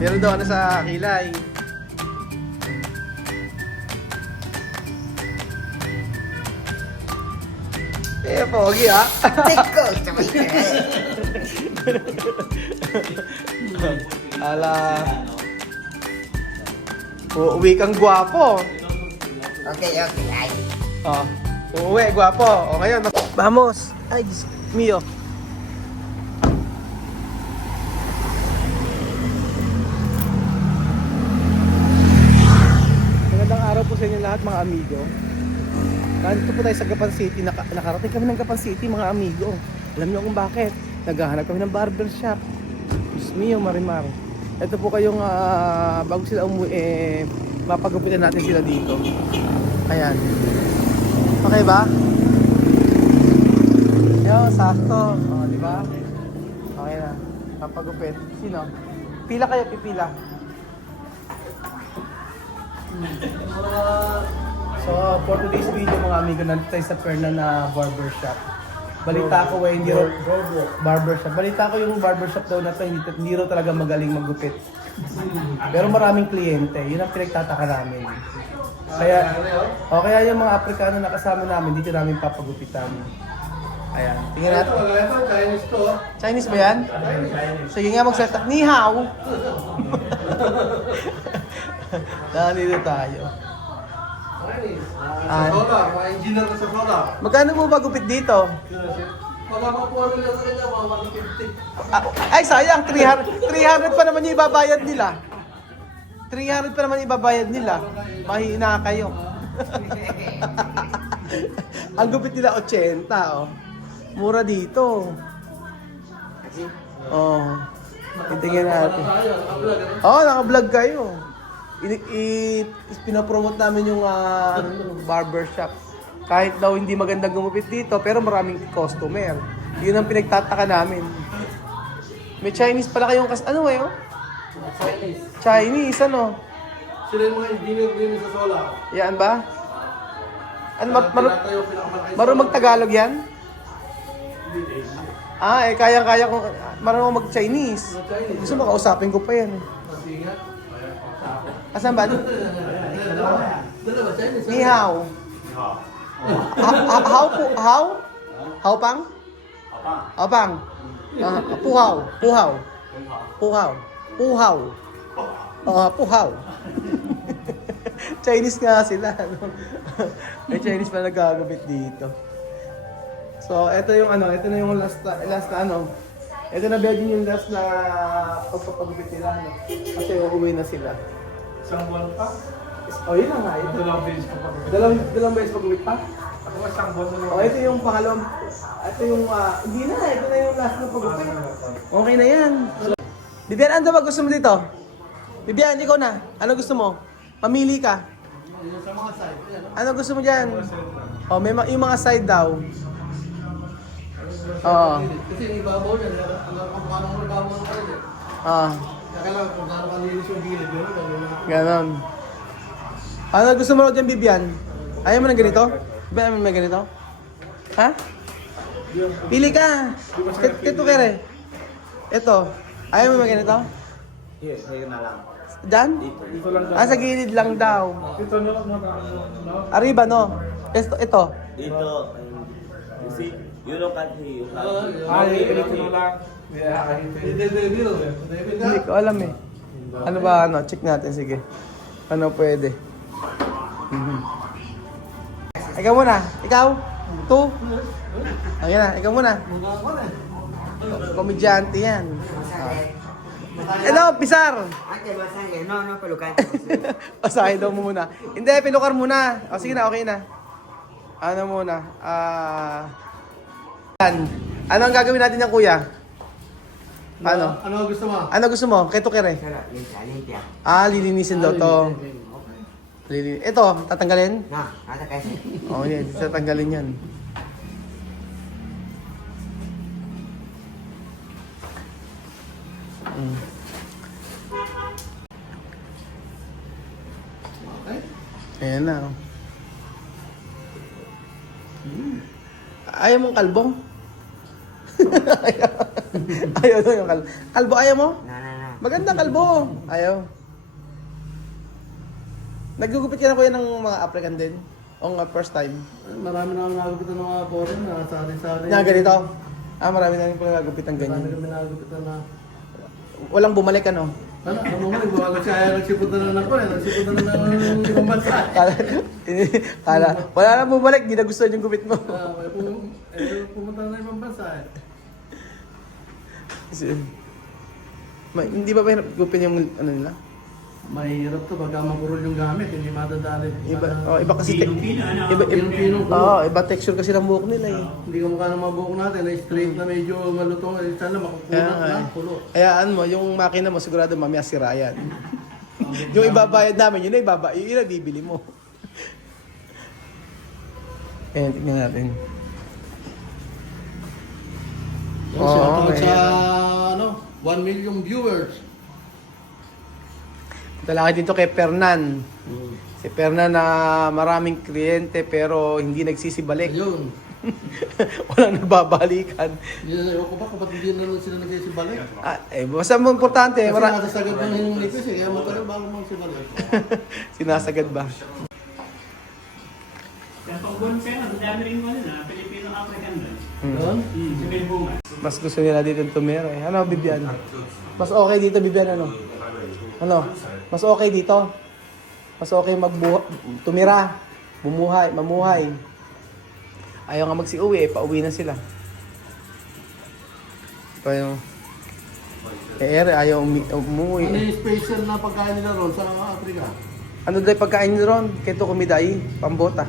Pero doon na sa kilay. Pogi ah. Teko, Ala. Uuwi kang gwapo. Okay, ay. Oh. Uuwi, gwapo. O ngayon, vamos. Ay, Diyos mio. Magandang araw po sa inyo lahat mga amigo. Nandito po tayo sa Gapan City. Nakarating kami ng Gapan City mga amigo. Alam niyo kung bakit? Naghahanap kami ng barbershop. Diyos mio, marimar. Ito po kayong bago sila umuwi, mapagupitan natin sila dito. Ayan. Okay ba? Yo, sakto. O, di ba? Okay na. Papagupit. Sino? Pila kayo, pipila. So, for today's video mga amigo, nandito tayo sa Fernand Barbershop. Balita ko hindi raw barbershop. Balita ko yung barbershop daw na to, hindi raw talaga magaling maggupit. Pero maraming kliyente, yun ang pinagtataka namin. Kaya yung mga Aprikano na kasama namin, dito namin papagupitan. Ayan, tingnan natin. Chinese to. Chinese ba yan? Sige nga magsalita. Ni hao! Nandito tayo. Sa soda, mga engineer na sa soda. Magkano mo ba gupit dito? Pag makuha nila sa kanya, mga 150. Ay sayang, 300 pa naman yung ibabayad nila. 300 pa naman ibabayad nila. Mahina kayo. Ang gupit nila 80, oh. Mura dito. Oh. Tingnan natin. Oh, naka-vlog kayo. Pinapromote namin yung barbershop. Kahit daw hindi magandang gumupit dito, pero maraming customer. Yun ang pinagtataka namin. May Chinese pala kayong ano kayo? Chinese, ano? Sila yung mga engineer din sa solar. Yan ba? Ano, marunong mag-Tagalog yan? Kaya kung marunong mag-Chinese. Gusto mo kausapin ko pa yan. Asan ba? Ni hao. How pang? How pang? Puhaw. Puhaw. Chinese nga sila. May Chinese pa nagagabit dito. So, ito na yung last na ano. Ito na yung last na pagpapagupit nila. Kasi uuwi na sila. Isang buwan pa. Yun na nga. Dalawang beses pa pa. Dalawang beses pagupit pa? Ako isang buwan na Ito yung pangalawang. Ito yung, hindi na. Ito na yung last na pagupit. Okay na yan. Bibian, ano ba gusto mo dito? Bibian, ikaw na. Ano gusto mo? Mamili ka. Sa mga side. Ano gusto mo dyan? Yung mga side daw. Oo. Kasi yung ibabaw niya, kung paano mo ibabaw ng kalit eh. Kaya lang, kung paano kalinis yung gilid, yun. Ganon. Ano gusto mo dyan, Bibian? Ayaw mo ng ganito? Ayaw mo ng ganito? Ha? Pili ka! Ito kere. Ito. Ayaw mo ng ganito? Yes, sa'yo na lang. Diyan? Dito lang daw. Sa gilid lang daw. Dito na lang Arriba, no? Ito. Dito, you see, you look at me, you dito na lang. Devil. Hindi ko alam eh. Ano ba, check natin, sige. Ano pwede? Ikaw muna. Ikaw? Two? Ayan na, ikaw muna. Komedyante yan. Hello, Pisar! Ate, masahe. No, pelukan. Pasahe daw muna. Hindi, pinukar muna. O sige na, okay na. Ano muna? Ano ang gagawin natin yan, kuya? Ano? Ano gusto mo? Ano gusto mo? Keto kere? Limpia. Lilinisin daw to. Ito, tatanggalin? No, ata kasi. Oo, yan. Tatanggalin yan. Ayan na. Ayaw mong kalbo? ayaw daw yung kalbo. Kalbo ayaw mo? No. Magandang kalbo. Ayaw. Nagugupit ka na kuya ng mga African din? O nga first time? Marami na akong nagupitan ng mga foreign na sari-sari. Na ganito? Marami na rin pala nagugupit ng Marami ganyan. kami nagupitan na... Walang bumalik ano? Ano nga, nagbawagan siya, nagsipunta na ako eh. Nagsipunta na ng ibang bansa. Kala, wala na bumalik, di na gusto yung gupit mo. Pumunta na ng ibang bansa eh. Hindi ba mahirap gupin yung ano nila? Mahirap to, pagka makurol yung gamit, hindi madadali. Iba kasi iba texture kasi ng buhok nila eh. Hindi ko mukha ng mga buhok natin, na straight na medyo malutong, sana makukulat na, pulo. Hayaan mo, yung makina mo sigurado mamaya sira yan. Yung ibabayad namin, yun na bibili mo. Ayan, tignan natin. Shoutout ayan. sa 1 million viewers. Talaki dito kay Fernan. Si Fernan na maraming kliyente pero hindi nagsisibalik. Ayun. Walang nagbabalikan. Ayoko ba, kapag hindi na lang sila nagsisibalik? Basta mo importante. Kasi nasasagad ng inyong nipis eh, kaya matagal bago magsibalik. Sinasagad ba? Kaya pag buwan kayo, ang dami rin mo na, Filipino-African doon. Doon? Si Melbunga. Mas gusto nila dito tumira eh. Ano, Bibian? Mas okay dito, Bibian, ano? Ano? Mas okay dito. Mas okay tumira, mamuhay. Ayaw nga magsiuwi eh, pauwi na sila. Pa yung ayaw umuwi. Ano yung special na pagkain nila ron sa Africa? Ano daw yung pagkain nyo ron? Keto kumiday, pambota.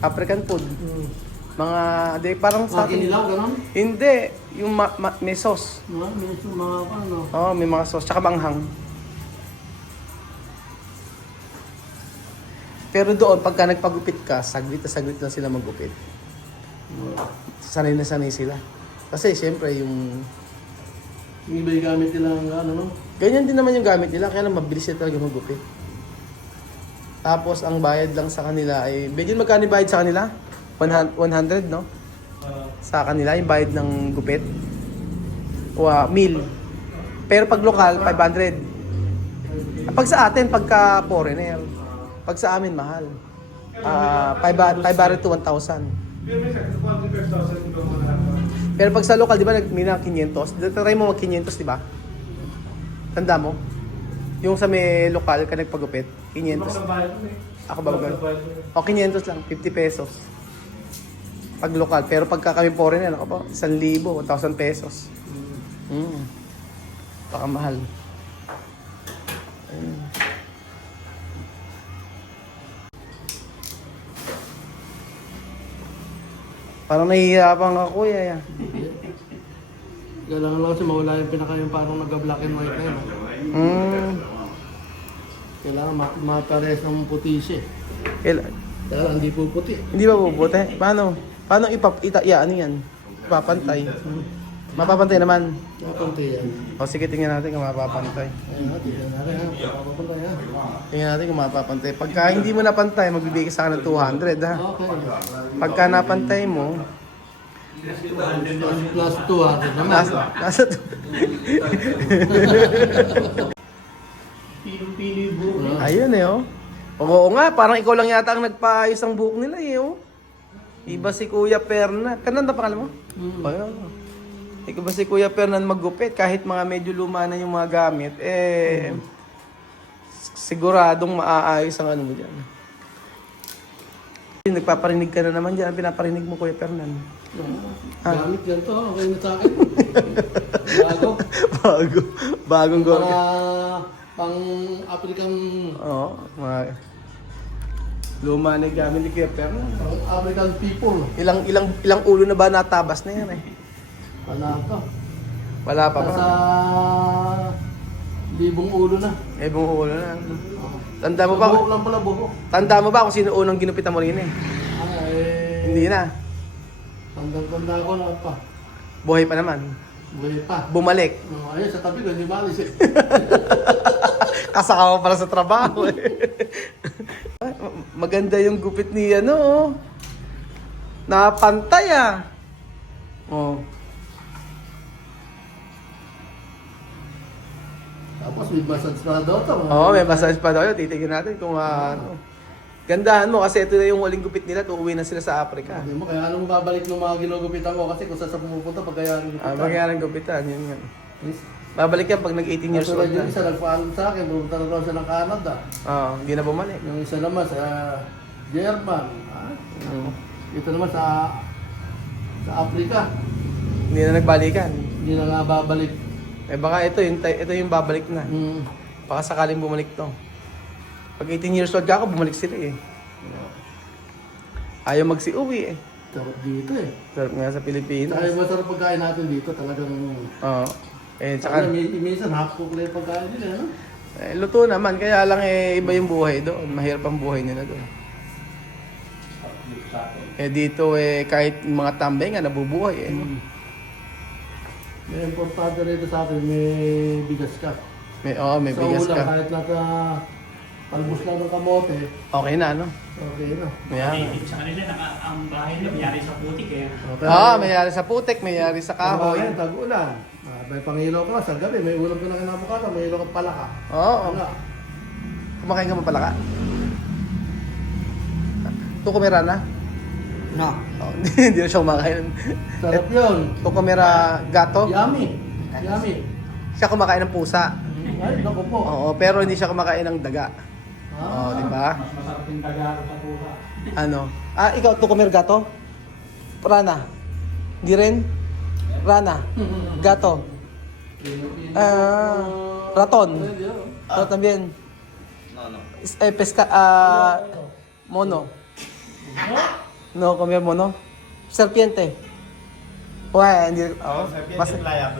African food. Mga, parang sa Mga atin. kinilaw, gano'n? Hindi, yung may sauce. Mga ano? Oo, may mga sauce, tsaka manghang. Pero doon, pagka nagpagupit ka, saglit na sila magupit. Sanay na sanay sila. Kasi siyempre yung... Yung iba yung gamit nila ng ano, no? Ganyan din naman yung gamit nila, kaya lang mabilis sila talaga magupit. Tapos ang bayad lang sa kanila ay... Medyo magkano yung bayad sa kanila? 100, no? Sa kanila, yung bayad ng gupit. O 1,000. Pero pag lokal, 500. Pag sa atin, pagka foreigner. Pag sa amin, mahal. 500 to 1,000. Pero pag sa lokal, di ba, may na 500? Try mo mag 500, di ba? Tanda mo? Yung sa may lokal ka nagpagupit, 500. Ako ba ba? O 500 lang, 50 pesos. Pag lokal. Pero pagka kami foreigner, ako ba? 1,000, 1,000 pesos. Baka mahal. Parang nahihirapan ka, kuya. Kailangan lang kasi mawala yung yung parang nag-black and white na yun. Kailangan mapares ng puti siya. Kailangan hindi po puti. Hindi ba puputi? Paano ano yan? Papantay. Mapapantay naman. Mapantay yan. O sige, tingnan natin kung mapapantay. Ayun natin, tingnan natin ha. Mapapantay ha. Tingnan natin kung mapapantay. Pagka hindi mo napantay, magbibigay sa akin ng 200 ha. Okay. Pagka napantay mo, Plus 200 naman. nasa Pino-pino yung buhok. ayun eh oh. Oo nga, parang ikaw lang yata ang nagpaayos ang buhok nila eh oh. Iba si Kuya Fernan. Fernan na pangalan mo? Ayun. Iba si Kuya Fernan maggupit. Kahit mga medyo luma na yung mga gamit, siguradong maaayos ang ano mo dyan. Nagpaparinig ka na naman dyan. Pinaparinig mo, Kuya Fernan. Gamit yan to. Okay na sa akin. Bago. Bagong go. Para pang African... Oo. Mga luma na yung gamit ni Kuya Fernan. African people. Ilang ulo na ba natabas na yan eh? Wala to. Wala pa ba? Sa libong ulo na. Buong ulo na. Tanda mo ba? Buhok lang pala buhok. Tanda mo ba kung sino unang ginupitan mo rin eh? Hindi na. Tanda ko na pa. Buhay pa naman. Buhay pa. Bumalik. Ayun, sa tabi ko, hindi malis eh. Kasama pala sa trabaho eh. Maganda yung gupit ni ano oh. Napantay ah. Oh. Tapos may massage pa daw ito. Oo, may massage pa daw yun. Titignan natin kung ano. Gandahan mo kasi ito na yung huling gupit nila. Uuwi na sila sa Africa. Sabi mo, kaya anong babalik ng mga ginugupitan ko kasi kung saan sa pumupunta pagkayaan gupitan. Magkakaroon gupitan. Yun nga. Babalik yan pag nag-18 years old Yung na. isa nagpaalam sa akin, pumunta na daw siya ng Canada. Oo, hindi na bumalik. Yung isa naman sa German. Ito naman sa Africa. Hindi na nagbalikan. Hindi na nga babalik. Eh baka ito yung babalik na. Hmm. Baka sakaling bumalik to. Pag 18 years old ka ako, bumalik sila eh. Ayaw magsi-uwi eh. Sarap dito eh. Sarap nga sa Pilipinas. Saka yung masarap pagkain natin dito talagang... Oo. Eh, Saka tsaka, minsan half-cook lang yung pagkain nila, no? luto naman. Kaya lang eh, iba yung buhay doon. Mahirap ang buhay nila doon. Eh dito eh, kahit mga tambay nga, nabubuhay eh. No? May importante rito sa atin, may bigas ka. May Sa bigas ulam, ka. kahit naka palbos lang ng kamote, Okay na, no? okay na. Yan. Sa kanila, ang bahay nila, mayari sa putik eh. Mayari sa putek, mayari sa kahoy. Ngayon, tag-ulan. May pangilaw ka sa gabi, may ulam ka na kinapukata, may ilaw ka palaka. Oo. Wala. Kumakain ka mo pala ka? Tukumira na? No. Oh, hindi na siya kumakain. Sarap yun. Tukumira gato? Yummy. Yummy. Siya kumakain ng pusa. Ay, naku po. Oo, pero hindi siya kumakain ng daga. Oo, di ba? Mas masarap yung Tagalog sa pusa. Ano? Ikaw, tukumira gato? Rana? Hindi rin? Rana? Gato? Raton? Raton bien? No. Pesca, mono? No, comer mono? Serpiente? Uy, hindi. Oh, mas, Playa.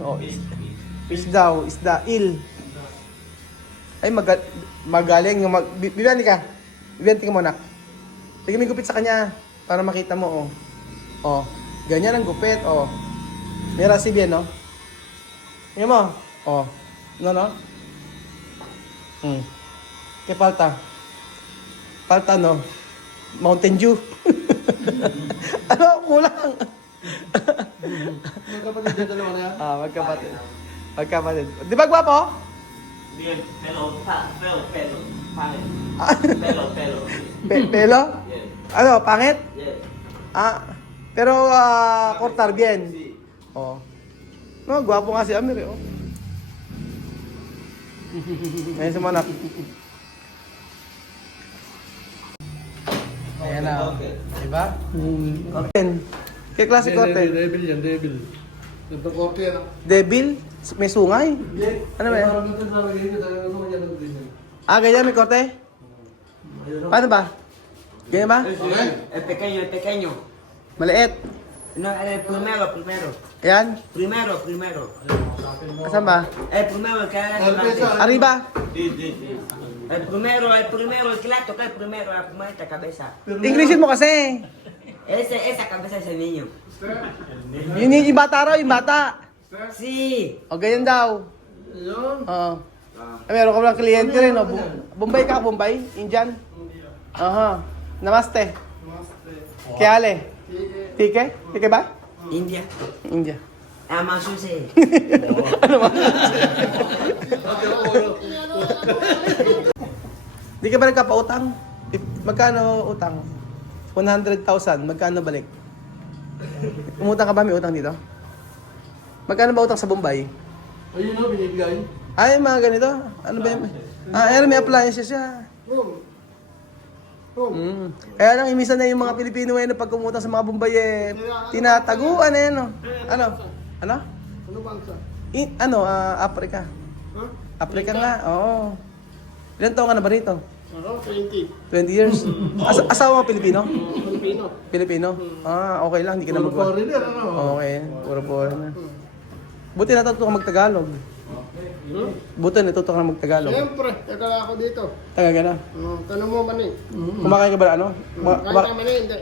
oh, isda, Ay, magaling yung bibiyani ka. Bibiyani ka muna. Sige, may gupit sa kanya para makita mo, oh. Oh, ganyan ang gupit, oh. Mira si bien, no? Tingnan mo. Oh. No? ¿Qué falta? Falta, no? Mountain Dew. Ano? Kulang. Magkapatid dito dalawa na yan. Magkapatid. Magkapatid. Di ba gwapo? Bien, pelo. Pangit. Pelo. Pelo? Yes. Ano? Pangit? Yes. Pero cortar bien. Oh. No, gwapo nga si Amir, eh. Oh. Ngayon sa manak. Ayan na. Diba? Corten. Kaya klase corten. Devil yan, devil. Ganito korte yan. Devil? May sungay? Ano ba yan? Parang ganito sa lagay ko, talagang naman yan ang ganyan. Ganyan may korte? Paano ba? Ganyan ba? Es pequeño. Maliit. No, primero. Ayan. Primero. Asan ba? El primero, el que haga el Alpesa. grande. Arriba. El primero, el que la toca el primero, la primera esta cabeza. Englishin mo kasi. Esa cabeza es el niño. Yun yung bata raw, yung bata. Sí. O ganyan daw. Yun. Oo. Meron ka lang kliyente rin, no? Bombay ka, Bombay? Indian? Aha. Namaste. Kya ale? Tike? Tike ba? India. India. Amazon se. Ano ba? Di ka ba nagkapautang? Magkano utang? 100,000. Magkano balik? Umutang ka ba? May utang dito? Magkano ba utang sa Bombay? Ayun o, binibigay. Ay, mga ganito. Ano ba yung... Ayan, may appliances siya. Kaya lang, imisan na yung mga Pilipino ngayon na pag umutang sa mga Bombay, tinataguan na yan, no? Ano? Ano bangsa? Africa. Africa nga, oo. Ilan taon ka na ba rito? Ano? 20. 20 years. Asawa mo Pilipino? Filipino. Pilipino? Okay lang, hindi ka na Puro magwa. foreigner, ano? Okay, puro foreigner. Buti natuto ka mag-Tagalog. Buti natuto ka na mag-Tagalog. Siyempre, taga ako dito. Taga ka na. Tanong mo mani. Kumakain ka ba ano? Kain mani, hindi.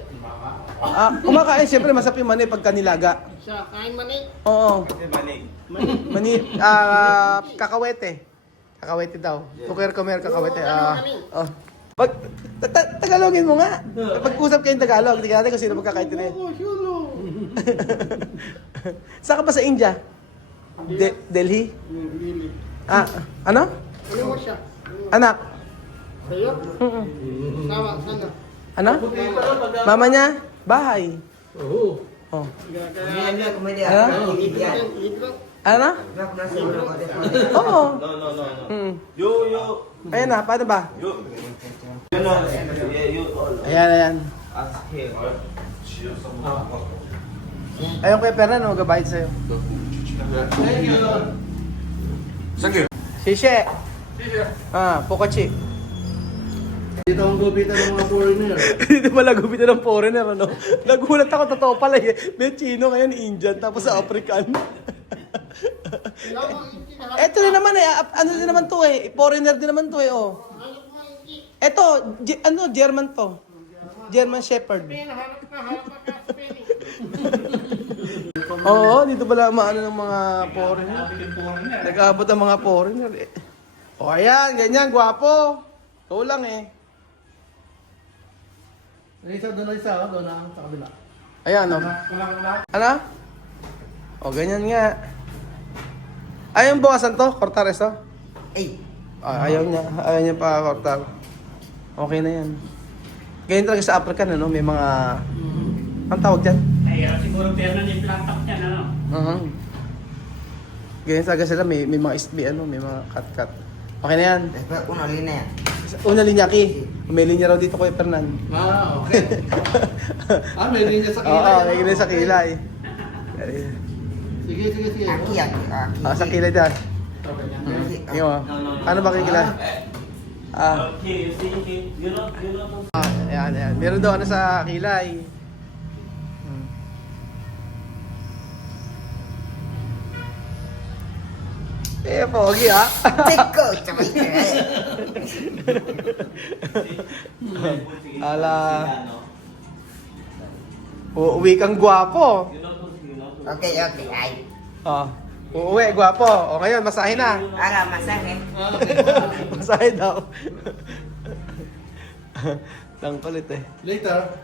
Kumakain, siyempre masarap yung mani pagka nilaga. Siya, kain mani. Oo. Mani, kakawete. Kakawete daw. Kumer, kakawete. Tagalogin mo nga. Pag-usap kayong Tagalog, tingnan natin kung sino magkakaintindi. Oo, yun o. Saan ka ba sa India? Delhi? Really. Ano? Ano mo siya? Anak? Sa'yo? Mm-mm. Sama, sana. Ano? Mama niya? Bahay. Oo. Oh. Kumain lang, kumain lang. Ano? Libro. Ano? Oo. No. Mm. You. Ayan na, paano ba? You know, yeah, you all Ayan. ask him. Ayun kay Fernan, magabayad sa'yo. Thank you. Shishe. Pokachi. Dito ang gupitan ng mga foreigner. Hindi pala gupitan ng foreigner, ano? Nagulat ako, totoo pala eh. May Chino ngayon, Indian, tapos sa African. Eto rin naman eh, ano din naman to eh, foreigner din naman to eh, oh. Eto, German to. German Shepherd. Oo, dito pala maano ng mga foreigner. Nag-abot ang mga foreigner eh. O ayan, ganyan, gwapo. Ikaw lang eh. Doon na sa kabila. Ayan, oh. Ano? O, ganyan nga. Ayaw bukasan to, Cortares to? Ayaw niya pa Cortar. Okay na yan. Ganyan talaga sa African, ano? May mga... Ang tawag dyan? Ay, siguro pero na yung plantak niya, ano? Ganyan talaga sila, may mga SB, ano? May mga cut-cut. Okay na yan. Una linya yan. Una linya, Ki. May linya raw dito kay Fernan. Okay. May linya sa kilay. Oo, may linya sa kilay. Sige. Aki. Sa kilay dyan. Yung, ano ba kilay? Okay, you know. Ayan. Meron daw ano sa kilay. Pogi ah. Teko, sabay ka. Ala. Uuwi kang gwapo. Okay. Ay. Uuwi, gwapo. O ngayon, masahe na. Masahe. Masahe daw. Tangkulit eh. Later.